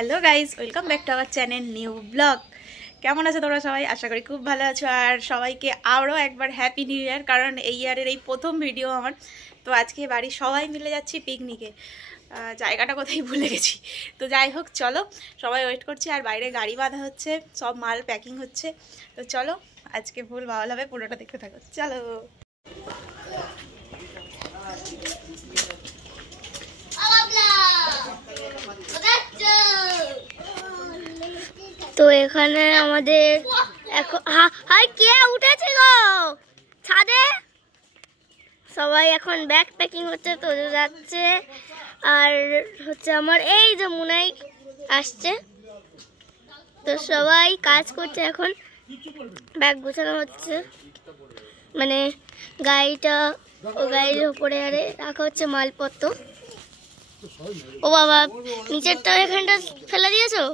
Hello guys, welcome back to our channel new blog. কেমন আছো তোমরা সবাই? আশা করি খুব ভালো আছো। আর সবাইকে আরও একবার হ্যাপি নিউ ইয়ার, কারণ এই ইয়ারের এই প্রথম ভিডিও আমার। তো আজকে বাড়ির সবাই মিলে যাচ্ছি পিকনিকে। জায়গাটা কোথায় ভুলে গেছি। তো যাই হোক, চলো, সবাই ওয়েট করছে আর বাইরে গাড়ি বাঁধা হচ্ছে, সব মাল প্যাকিং হচ্ছে। তো চলো, আজকে ফুল ভালো হবে, পুরোটা দেখতে থাকো, চলো। তো এখানে আমাদের হাই কে উঠেছে গো ছাদে, সবাই এখন ব্যাগ প্যাকিং হচ্ছে, তো যাচ্ছে। আর হচ্ছে আমার এই যে মুনাই আসছে, তো সবাই কাজ করছে, এখন ব্যাগ গোছানো হচ্ছে, মানে গাড়িটা ও গাড়ির উপরে আরে রাখা হচ্ছে মালপত্র। ও বাবা, নিচেরটা এখানটা ফেলে দিয়েছো?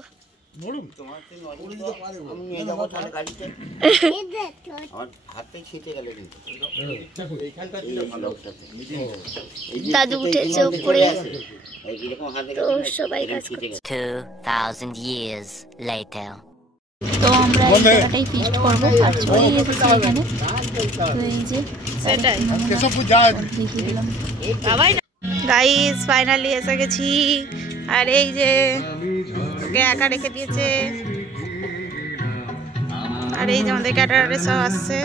দাদু উঠেছে উপরে, তো সবাই কাজ করছে। 2000 years later. তো আমরা এই জায়গাটাই ফিস্ট করবো আর চলে এসেছি এখানে। তো এই যে সেটাই দেখিয়ে দিলাম। গাইস, ফাইনালি এসে গেছি। আর এই যে ওকে একা রেখে দিয়েছে, আর এই যে আমাদের ক্যাটারারে সব আসছে।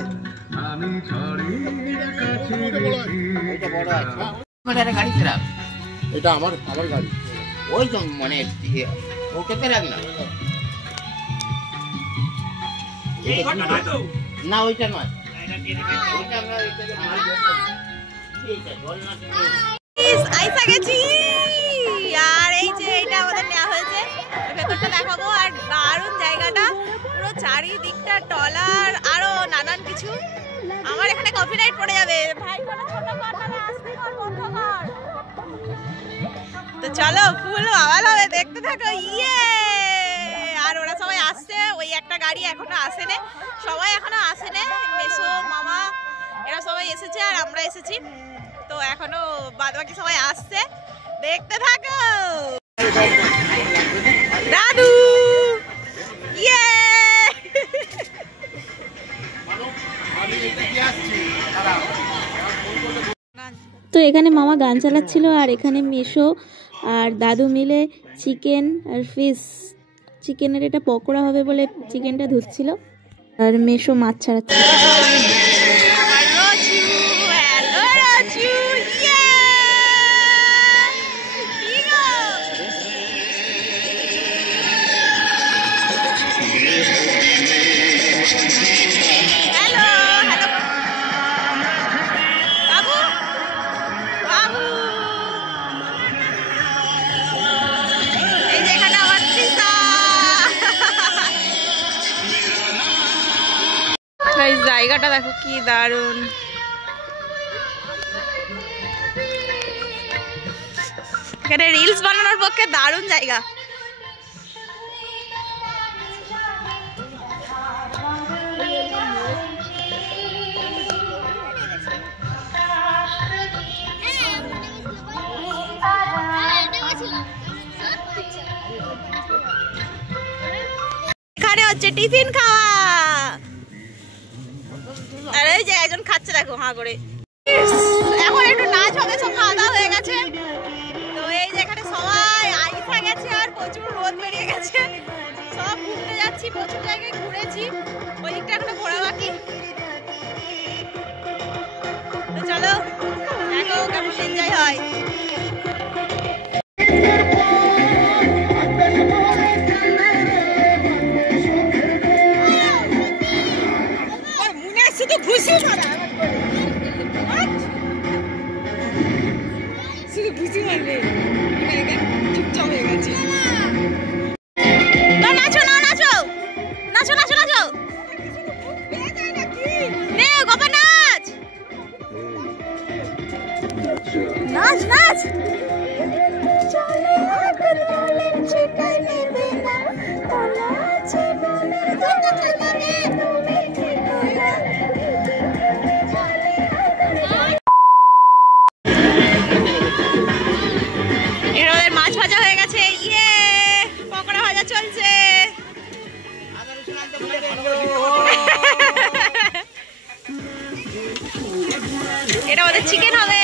এটা আমার গাড়ি, ওই তো মানে ওটাতে রাখ না, না ওইটা নয়, আইসা গেছি। আর এই যে এটা আমাদের নেওয়া হয়েছে, ভেতরটা দেখাবো। আর দারুণ জায়গাটা, পুরো চারিদিকটা টলার আরো নানান কিছু। আমার এখানে কপিরাইট পড়ে যাবে ভাই, কোনো ছোট কথা না, আস্তে কর, বন্ধ কর। তো চলো, ফুল আওয়াজ হবে, দেখতে থাকো। ইয়ে, আর ওরা সবাই আসছে, ওই একটা গাড়ি এখনো আসেনি, সবাই এখনো আসেনি। মেসো, মামা, এরা সবাই এসেছে আর আমরা এসেছি। তো এখনো বাদ বাকি সবাই আসছে, দেখতে থাকো। দাদু, ইয়ে, তো এখানে মামা গান চালাচ্ছিল, আর এখানে মেশো আর দাদু মিলে চিকেন আর ফিশ, চিকেনের এটা পকোড়া হবে বলে চিকেনটা ধুচ্ছিল, আর মেশো মাছ ছাড়াচ্ছিল। জায়গাটা দেখো কি দারুণ। এখানে রিলস বানানোর পক্ষে দারুণ জায়গা। এখানে হচ্ছে টিফিন খাওয়া, আর এই যে একজন খাচ্ছে দেখো হাঁ করে। এখন একটু নাচ হবে, সব খাওয়া দাওয়া হয়ে গেছে। তো এই যে এখানে সবাই আইসা গেছে, আর প্রচুর রোদ বেরিয়ে গেছে। সব ঘুরতে যাচ্ছি, প্রচুর জায়গায় ঘুরেছি, ওই দিকটা এখনো ঘোরা বাকি। তো চলো, দেখো কেমন এনজয় হয়। নাচ নাচ, মাছ ভাজা হয়ে গেছে। ইয়ে, পকোড়া এটা আমাদের চিকেন হবে।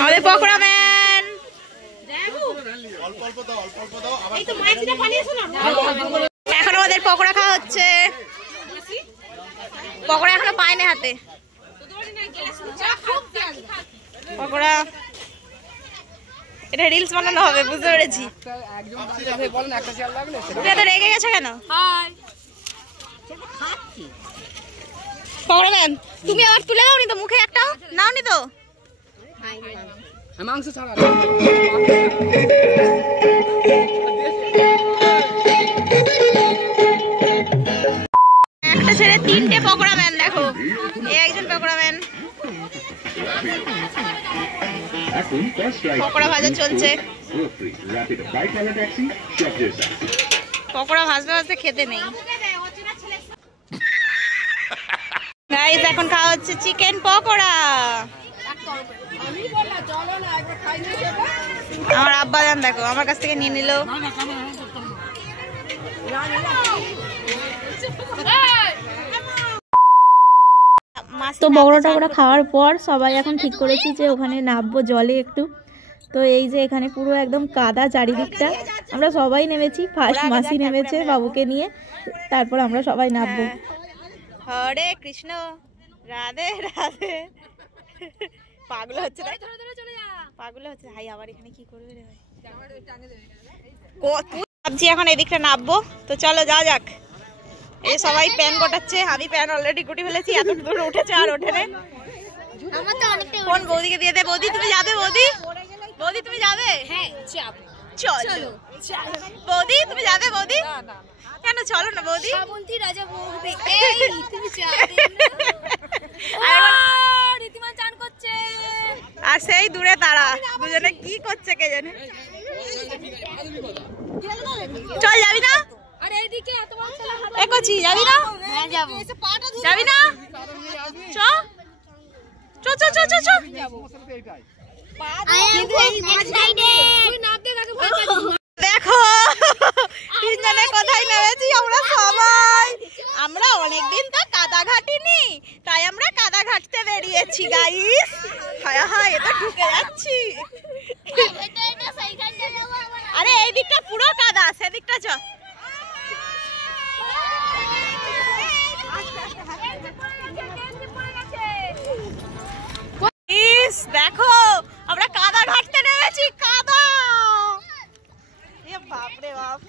আমাদের পকোড়া ম্যান। এখন আমাদের পকোড়া খাওয়া হচ্ছে। পকোড়া এখনো পায়নি হাতে। পকোড়া এটা রিলস বানানো হবে, বুঝতে পেরেছি। তুমি এত রেগে গেছো কেন? পকোড়া ম্যান, তুমি আবার তুলে দাওনি তো মুখে, একটাও নাওনি তো? মাংস ছাড়া একটা ছেড়ে 3টে পকোড়া ম্যান। দেখো এই একজন পকোড়া ম্যান। পকোড়া ভাজা চলছে। পকোড়া ভাজতে ভাজতে খেতে নেই। গাইস এখন খাওয়া হচ্ছে চিকেন পকোড়া। আমার আব্বা জান দেখো আমার কাছ থেকে নিয়ে নিল। তো পকোড়া টকোড়া খাওয়ার পর সবাই এখন ঠিক করেছি যে ওখানে নামবো জলে একটু। তো এই যে এখানে পুরো একদম কাদা চারিদিকটা। আমরা সবাই নেমেছি, ফার্স্ট মাসি নেমেছে বাবুকে নিয়ে, তারপর আমরা সবাই নামবো। হরে কৃষ্ণ, রাধে রাধে। পাগল হচ্ছে, পাগল হচ্ছে। হাই আবার এখানে কি করবে রে ভাই? ভাবছি এখন এদিকটা নামবো। তো চলো যা যাক। এই সবাই প্যান গোটাচ্ছে, আমি প্যান অলরেডি গুটি ফেলেছি। এত দূর উঠেছে আর ওঠে না। ফোন বৌদিকে দিয়ে দে। বৌদি তুমি যাবে? বৌদি বৌদি তুমি যাবে? হ্যাঁ চলো। বৌদি তুমি যাবে? বৌদি কেন চলো না বৌদি? আর সেই দূরে তারা দুজনে কি করছে কে জানে। চল যাবি না? যাবি না? যাবি না? দেখো তিনজনে কোথায় নেমেছি আমরা সবাই। আমরা অনেকদিন তো কাদা ঘাটিনি, তাই আমরা কাদা ঘাটতে বেরিয়েছি গাইস। হায় হায় এটা ঢুকে যাচ্ছি। আরে এই দিকটা পুরো কাদা, সেদিকটা চ। দেখো আমরা কাদা ঘাটতে নেমেছি। কাদা বাপরে বাপ,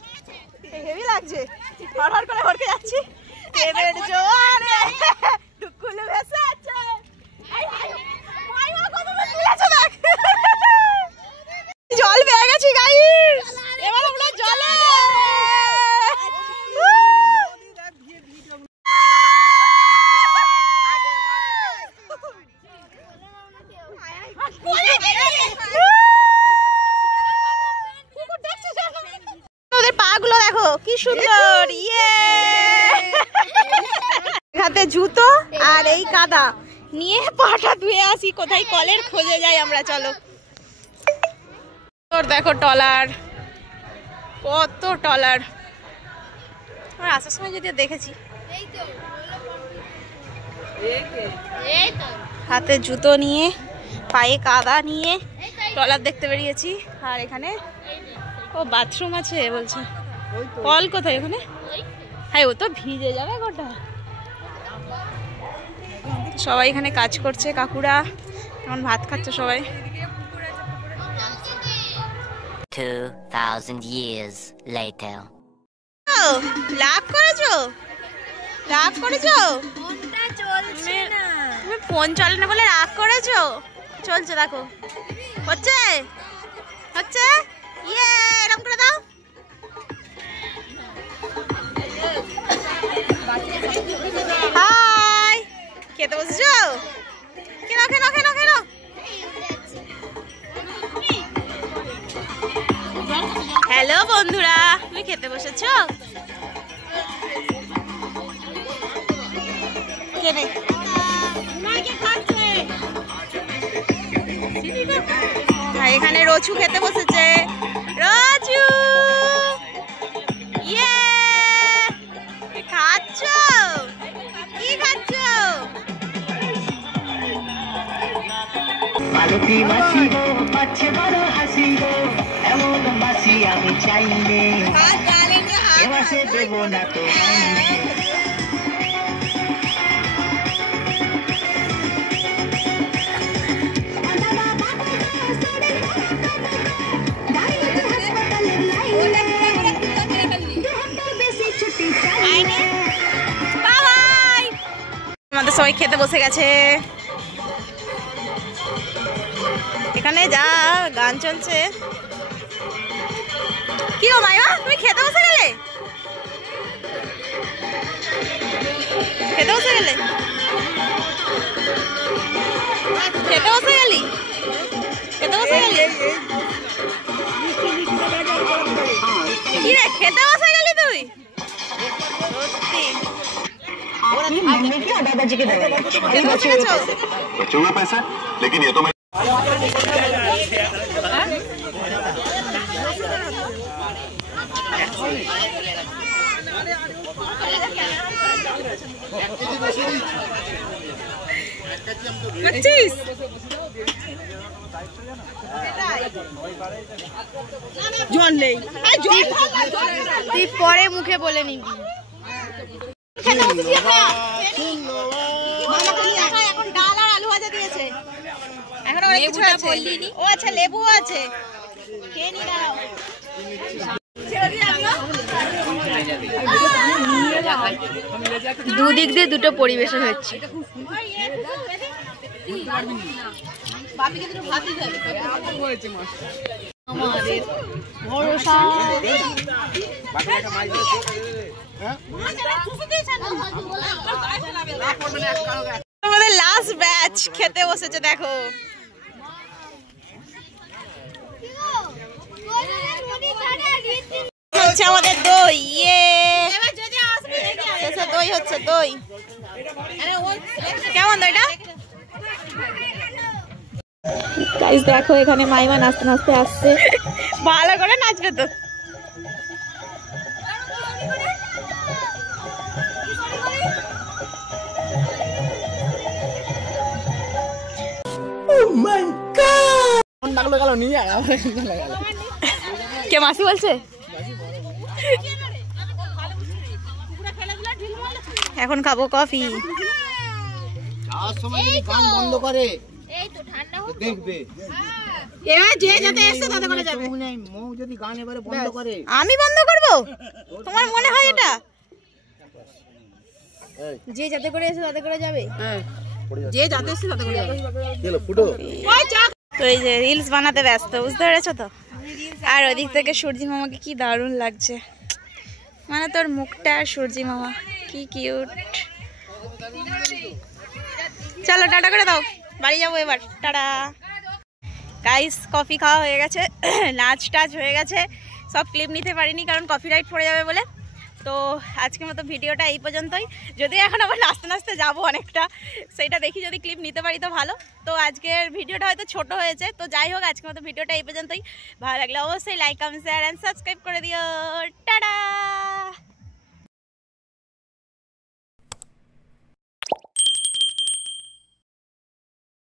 হেভি লাগছে। হড়হড় করে ভরকে যাচ্ছি। ট্রেনের জোয়ারে ডুকুলে ভেসে আছে। জল পেয়ে গেছি গাইস, এবার আমরা জলে। ওদের পা গুলো দেখো কি সুন্দর। ইয়ে হাতে জুতো আর এই কাদা নিয়ে পাটা ধুয়ে আসি। কোথায় কলের খোঁজে যাই আমরা। চলো দেখো টলার, কত টলার। আসার সময় যদি দেখেছি। হাতে জুতো নিয়ে পায়ে কাদা নিয়ে টলার দেখতে বেরিয়েছি। আর এখানে ও বাথরুম আছে বলছে। কল কোথায় ওখানে? হ্যাঁ ও তো ভিজে যাবে গোটা। সবাই এখানে কাজ করছে, কাকুরা এখন ভাত খাচ্ছে সবাই। 2000 years later. লাভ করেছো? রাগ করেছো? তুমি ফোন চলে না বলে রাগ করেছো? চলছে দেখো, হচ্ছে হচ্ছে। ইয়ে এরকম করে দাও। হাই খেতে বসেছো? কেন কেন কেন কেন? হ্যালো বন্ধুরা, তুমি খেতে বসেছো? কেনে এখানে রচু খেতে বসেছে। রচু ইয়ে খাচ্ছ? কি খাচ্ছ? মালতী মাসি গো পাচ্ছে বড় হাসি গো, এমন মাসি আমি চাইলে এ মাসে দেবো না তো আমাদের সবাই খেতে বসে গেছে। এখানে যা গান চলছে। কি গো মাইমা, তুমি খেতে বসে গেলে? খেতে বসে গেলে? খেতে বসে গেলি? খেতে বসে গেলি? কি রে, খেতে বসে গেলি তুই? সত্যি दादाजी के दरवाजे খেতে বসে গেছো? बचूंगा पैसा, लेकिन ये तो मैं তুই পরে মুখে বলে নিবি। এখন ডাল আর আলু ভাজা দিয়েছে। এখন লেবুটা বললিনি। ও আচ্ছা, লেবু আছে। খেয়ে নি, দাঁড়াও। দুদিক দিয়ে দুটো পরিবেশন হচ্ছে। আমাদের লাস্ট ব্যাচ খেতে বসেছে, দেখো। হচ্ছে আমাদের দই। ইয়ে দই হচ্ছে, দই কেমন দইটা? গাইস দেখো এখানে মাইমা নাচতে নাচতে আসছে। ভালো করে নাচবে তো। কে মাসি বলছে? এখন খাবো কফি। যাওয়ার সময় যদি গান বন্ধ করে দেখবে, মৌ যদি গান এবারে বন্ধ করে। আমি বন্ধ করব? তোমার মনে হয় এটা? যে যাতে করে এসে তাতে করে যাবে। যে যাতে এসে তাতে করে যাবে। তো এই যে রিলস বানাতে ব্যস্ত, বুঝতে পেরেছো তো? আর ওদিক থেকে সূর্যি মামাকে কি দারুণ লাগছে, মানে তোর মুখটা আর সূর্যি মামা কি কিউট। চলো টাটা করে দাও, বাড়ি যাবো এবার, টাটা। গাইস কফি খাওয়া হয়ে গেছে, নাচ টাচ হয়ে গেছে, সব ক্লিপ নিতে পারিনি কারণ কপিরাইট পড়ে যাবে বলে। তো আজকের মতো ভিডিওটা এই পর্যন্তই। যদি এখন আবার নাচতে নাচতে যাবো অনেকটা, সেইটা দেখি যদি ক্লিপ নিতে পারি তো ভালো। তো আজকের ভিডিওটা হয়তো ছোট হয়েছে, তো যাই হোক আজকের মতো ভিডিওটা এই পর্যন্তই। ভালো লাগলে অবশ্যই like comment share and subscribe করে দিও। টাটা।